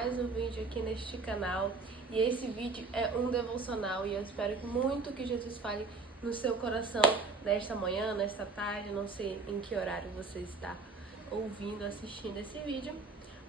mais um vídeo aqui neste canal. E esse vídeo é um devocional e eu espero muito que Jesus fale no seu coração nesta manhã, nesta tarde, não sei em que horário você está ouvindo, assistindo esse vídeo,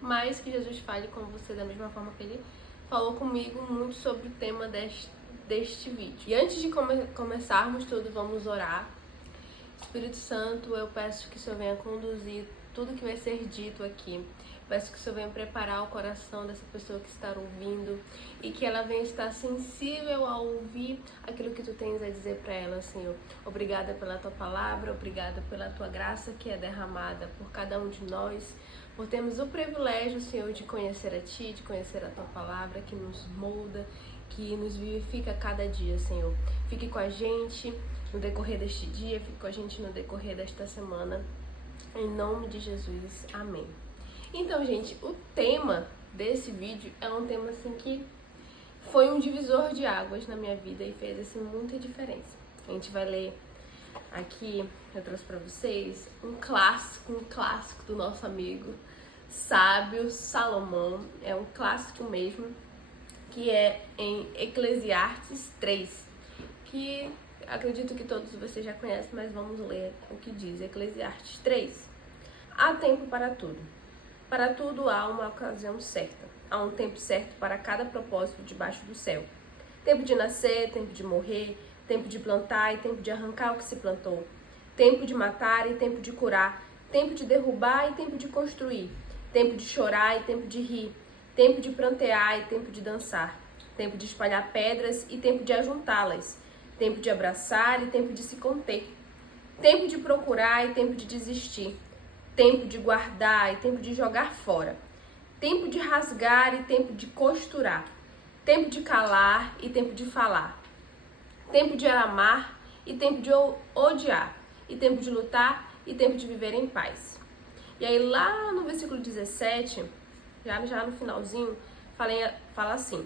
mas que Jesus fale com você da mesma forma que ele falou comigo muito sobre o tema deste vídeo. E antes de começarmos tudo, vamos orar. Espírito Santo, eu peço que o Senhor venha conduzir tudo que vai ser dito aqui. Peço que o Senhor venha preparar o coração dessa pessoa que está ouvindo e que ela venha estar sensível a ouvir aquilo que Tu tens a dizer para ela, Senhor. Obrigada pela Tua palavra, obrigada pela Tua graça que é derramada por cada um de nós, por termos o privilégio, Senhor, de conhecer a Ti, de conhecer a Tua palavra que nos molda, que nos vivifica cada dia, Senhor. Fique com a gente no decorrer deste dia, fique com a gente no decorrer desta semana. Em nome de Jesus, amém. Então, gente, o tema desse vídeo é um tema assim que foi um divisor de águas na minha vida e fez assim muita diferença. A gente vai ler aqui, eu trouxe para vocês um clássico do nosso amigo sábio Salomão, é um clássico mesmo, que é em Eclesiastes 3, que acredito que todos vocês já conhecem, mas vamos ler o que diz Eclesiastes 3. Há tempo para tudo. Para tudo há uma ocasião certa. Há um tempo certo para cada propósito debaixo do céu. Tempo de nascer, tempo de morrer, tempo de plantar e tempo de arrancar o que se plantou. Tempo de matar e tempo de curar. Tempo de derrubar e tempo de construir. Tempo de chorar e tempo de rir. Tempo de prantear e tempo de dançar. Tempo de espalhar pedras e tempo de ajuntá-las. Tempo de abraçar e tempo de se conter. Tempo de procurar e tempo de desistir. Tempo de guardar e tempo de jogar fora. Tempo de rasgar e tempo de costurar. Tempo de calar e tempo de falar. Tempo de amar e tempo de odiar. E tempo de lutar e tempo de viver em paz. E aí lá no versículo 17, já no finalzinho, fala assim: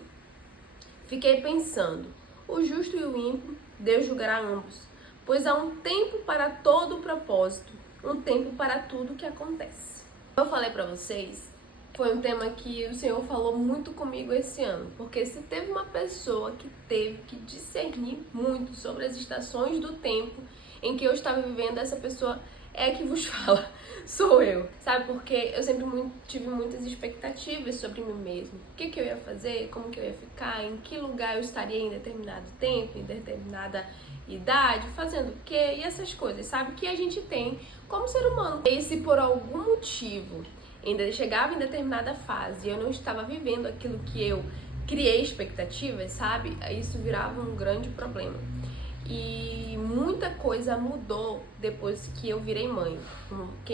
Fiquei pensando, o justo e o ímpio, Deus julgará ambos, pois há um tempo para todo o propósito, um tempo para tudo que acontece. Eu falei pra vocês, foi um tema que o Senhor falou muito comigo esse ano, porque se teve uma pessoa que teve que discernir muito sobre as estações do tempo em que eu estava vivendo, essa pessoa é a que vos fala, sou eu, sabe? Porque eu sempre tive muitas expectativas sobre mim mesmo. O que eu ia fazer, como que eu ia ficar, em que lugar eu estaria em determinado tempo, em determinada idade, fazendo o quê, e essas coisas, sabe? Que a gente tem como ser humano. E se por algum motivo ainda chegava em determinada fase e eu não estava vivendo aquilo que eu criei expectativas, sabe? Isso virava um grande problema. E muita coisa mudou depois que eu virei mãe.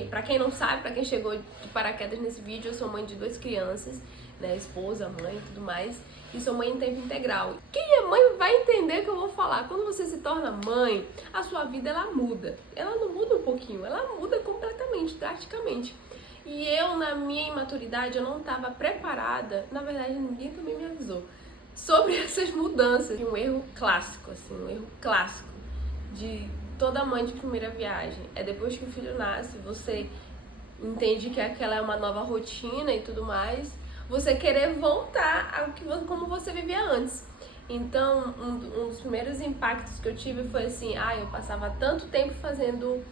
Pra quem não sabe, pra quem chegou de paraquedas nesse vídeo, eu sou mãe de 2 crianças, né? Esposa, mãe e tudo mais. E sou mãe em tempo integral. Quem é mãe vai entender o que eu vou falar. Quando você se torna mãe, a sua vida ela muda. Ela não muda um pouquinho, ela muda completamente, drasticamente. E eu, na minha imaturidade, eu não estava preparada. Na verdade, ninguém também me avisou sobre essas mudanças. Um erro clássico, assim, um erro clássico de toda mãe de primeira viagem. É depois que o filho nasce, você entende que aquela é uma nova rotina e tudo mais, você querer voltar ao como você vivia antes. Então, um dos primeiros impactos que eu tive foi assim, eu passava tanto tempo fazendo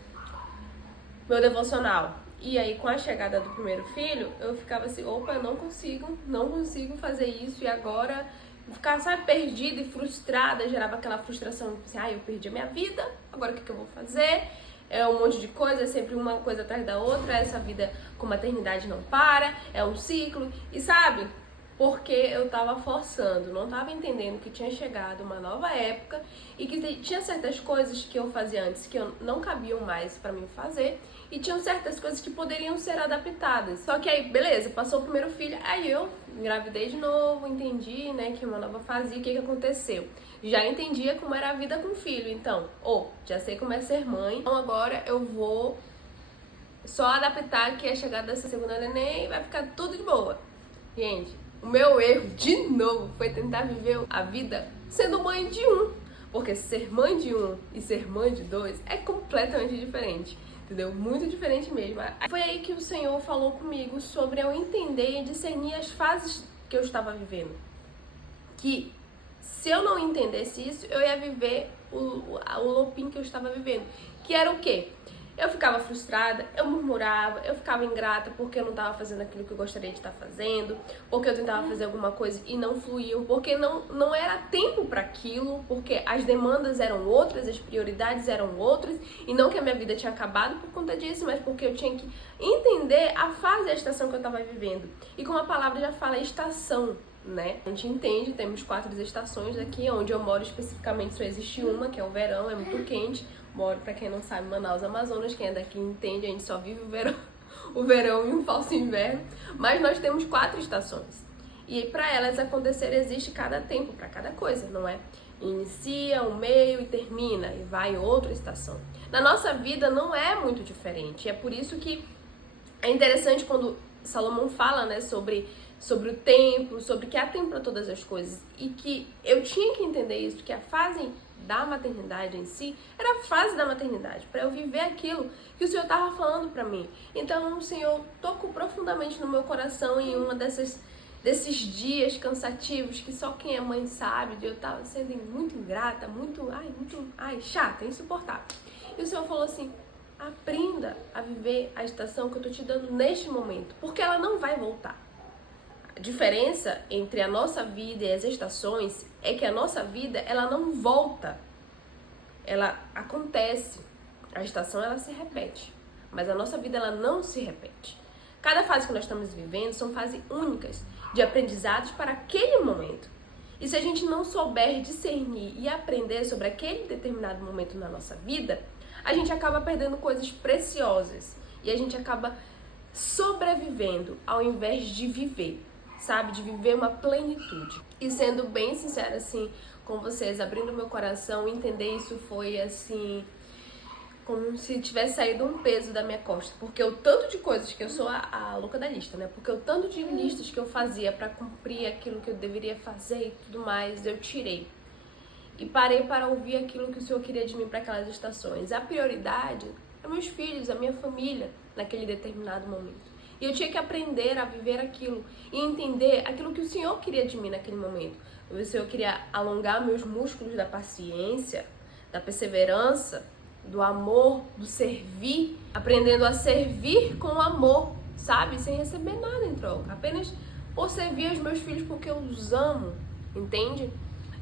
meu devocional. E aí, com a chegada do primeiro filho, eu ficava assim, opa, eu não consigo fazer isso. E agora, ficar, sabe, perdida e frustrada, gerava aquela frustração, assim, eu perdi a minha vida, agora o que eu vou fazer? É um monte de coisa, é sempre uma coisa atrás da outra, essa vida com maternidade não para, é um ciclo, e sabe? Porque eu tava forçando, não tava entendendo que tinha chegado uma nova época e que tinha certas coisas que eu fazia antes que não cabiam mais pra mim fazer e tinham certas coisas que poderiam ser adaptadas. Só que aí, beleza, passou o primeiro filho, aí eu engravidei de novo, entendi, né, que é uma nova fase e o que aconteceu? Já entendia como era a vida com filho, então, já sei como é ser mãe, então agora eu vou só adaptar que a chegada dessa segunda neném e vai ficar tudo de boa. Gente, o meu erro, de novo, foi tentar viver a vida sendo mãe de um. Porque ser mãe de um e ser mãe de 2 é completamente diferente. entendeu? Muito diferente mesmo. Foi aí que o Senhor falou comigo sobre eu entender e discernir as fases que eu estava vivendo. Que se eu não entendesse isso, eu ia viver o looping que eu estava vivendo. Que era o quê? Eu ficava frustrada, eu murmurava, eu ficava ingrata porque eu não estava fazendo aquilo que eu gostaria de estar fazendo, porque eu tentava fazer alguma coisa e não fluía, porque não era tempo para aquilo, porque as demandas eram outras, as prioridades eram outras, e não que a minha vida tinha acabado por conta disso, mas porque eu tinha que entender a fase e a estação que eu estava vivendo. E como a palavra já fala, estação, né? A gente entende, temos 4 estações aqui, onde eu moro especificamente só existe uma, que é o verão, é muito quente. Moro, pra quem não sabe, Manaus, Amazonas, quem é daqui entende, a gente só vive o verão e um falso inverno. Mas nós temos 4 estações. E para elas acontecer, existe cada tempo para cada coisa, não é? Inicia, o meio e termina, e vai outra estação. Na nossa vida não é muito diferente. É por isso que é interessante quando Salomão fala, né, sobre o tempo, sobre que há tempo para todas as coisas. E que eu tinha que entender isso, que a fase da maternidade em si era a fase da maternidade, para eu viver aquilo que o Senhor estava falando para mim. Então o Senhor tocou profundamente no meu coração em uma desses dias cansativos que só quem é mãe sabe, de eu estar sendo muito ingrata, muito chata, insuportável. E o Senhor falou assim: aprenda a viver a estação que eu tô te dando neste momento, porque ela não vai voltar. A diferença entre a nossa vida e as estações é que a nossa vida, ela não volta. Ela acontece. A estação, ela se repete. Mas a nossa vida, ela não se repete. Cada fase que nós estamos vivendo são fases únicas de aprendizados para aquele momento. E se a gente não souber discernir e aprender sobre aquele determinado momento na nossa vida, a gente acaba perdendo coisas preciosas. E a gente acaba sobrevivendo ao invés de viver. Sabe, de viver uma plenitude. E sendo bem sincera, assim, com vocês, abrindo meu coração, entender isso foi, assim, como se tivesse saído um peso da minha costa. Porque o tanto de coisas que eu sou a louca da lista, né? Porque o tanto de listas que eu fazia pra cumprir aquilo que eu deveria fazer e tudo mais, eu tirei. E parei para ouvir aquilo que o Senhor queria de mim para aquelas estações. A prioridade é meus filhos, a minha família, naquele determinado momento. E eu tinha que aprender a viver aquilo e entender aquilo que o Senhor queria de mim naquele momento. O Senhor queria alongar meus músculos da paciência, da perseverança, do amor, do servir, aprendendo a servir com amor, sabe? Sem receber nada em troca, apenas por servir os meus filhos porque eu os amo, entende?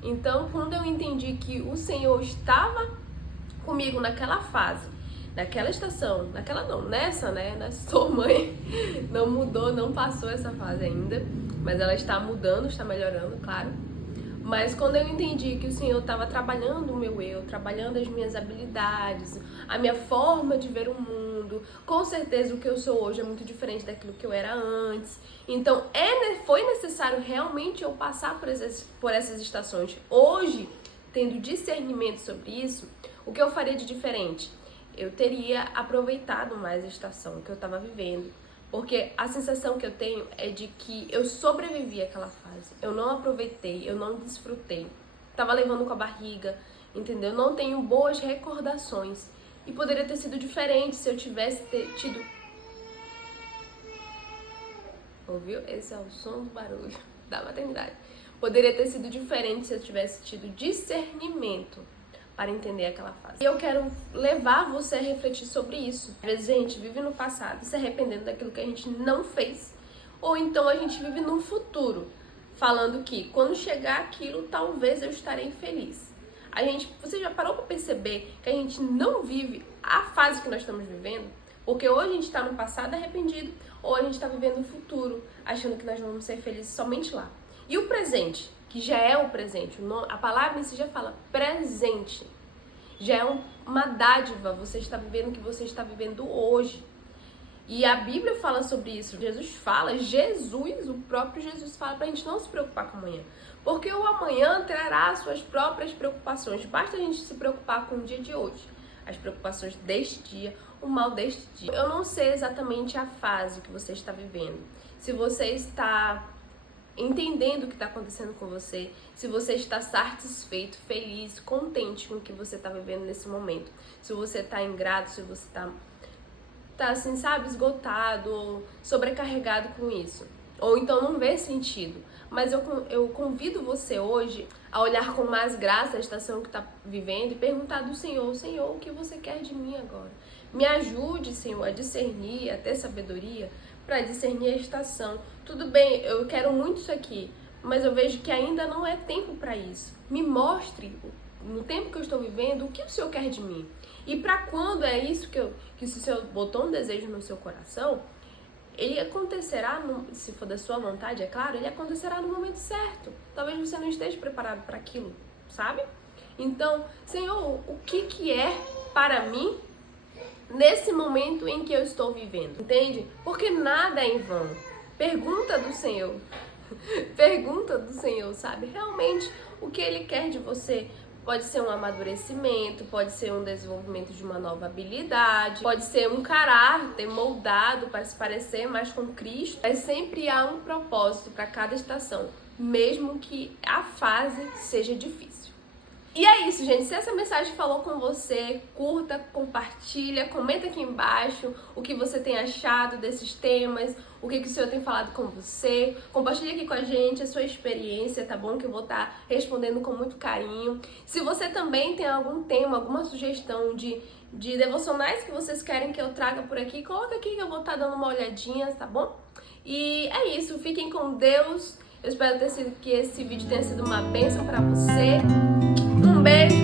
Então, quando eu entendi que o Senhor estava comigo naquela fase, naquela estação, nessa, né? Sou mãe, não mudou, não passou essa fase ainda, mas ela está mudando, está melhorando, claro. Mas quando eu entendi que o Senhor estava trabalhando o meu eu, trabalhando as minhas habilidades, a minha forma de ver o mundo, com certeza o que eu sou hoje é muito diferente daquilo que eu era antes. Então foi necessário realmente eu passar por essas estações. Hoje, tendo discernimento sobre isso, o que eu faria de diferente? Eu teria aproveitado mais a estação que eu estava vivendo. Porque a sensação que eu tenho é de que eu sobrevivi àquela fase. Eu não aproveitei, eu não desfrutei. Tava levando com a barriga, entendeu? Eu não tenho boas recordações. E poderia ter sido diferente se eu tivesse tido... Ouviu? Esse é o som do barulho da maternidade. Poderia ter sido diferente se eu tivesse tido discernimento para entender aquela fase. E eu quero levar você a refletir sobre isso. Às vezes a gente vive no passado se arrependendo daquilo que a gente não fez. Ou então a gente vive no futuro, falando que quando chegar aquilo, talvez eu estarei feliz. Você já parou para perceber que a gente não vive a fase que nós estamos vivendo? Porque ou a gente está no passado arrependido, ou a gente está vivendo o futuro, achando que nós vamos ser felizes somente lá. E o presente, que já é o presente, a palavra em si já fala presente, já é uma dádiva, você está vivendo o que você está vivendo hoje. E a Bíblia fala sobre isso, o próprio Jesus fala pra gente não se preocupar com o amanhã, porque o amanhã trará suas próprias preocupações, basta a gente se preocupar com o dia de hoje, as preocupações deste dia, o mal deste dia. Eu não sei exatamente a fase que você está vivendo, se você está entendendo o que está acontecendo com você, se você está satisfeito, feliz, contente com o que você está vivendo nesse momento, se você está ingrato, se você está tá assim, sabe, esgotado ou sobrecarregado com isso. Ou então não vê sentido. Mas eu convido você hoje a olhar com mais graça a estação que está vivendo e perguntar do Senhor, Senhor, o que você quer de mim agora? Me ajude, Senhor, a discernir, a ter sabedoria para discernir a estação. Tudo bem, eu quero muito isso aqui, mas eu vejo que ainda não é tempo para isso. Me mostre, no tempo que eu estou vivendo, o que o Senhor quer de mim. E para quando é isso que se o Senhor botou um desejo no seu coração, ele acontecerá, se for da sua vontade, é claro, ele acontecerá no momento certo. Talvez você não esteja preparado para aquilo, sabe? Então, Senhor, o que é para mim nesse momento em que eu estou vivendo? Entende? Porque nada é em vão. Pergunta do Senhor. Pergunta do Senhor, sabe? Realmente, o que Ele quer de você? Pode ser um amadurecimento, pode ser um desenvolvimento de uma nova habilidade, pode ser um caráter moldado para se parecer mais com Cristo. Mas sempre há um propósito para cada estação, mesmo que a fase seja difícil. E é isso, gente. Se essa mensagem falou com você, curta, compartilha, comenta aqui embaixo o que você tem achado desses temas, o que o Senhor tem falado com você. Compartilha aqui com a gente a sua experiência, tá bom? Que eu vou estar respondendo com muito carinho. Se você também tem algum tema, alguma sugestão de devocionais que vocês querem que eu traga por aqui, coloca aqui que eu vou estar dando uma olhadinha, tá bom? E é isso. Fiquem com Deus. Eu espero que esse vídeo tenha sido uma bênção para você. Um beijo.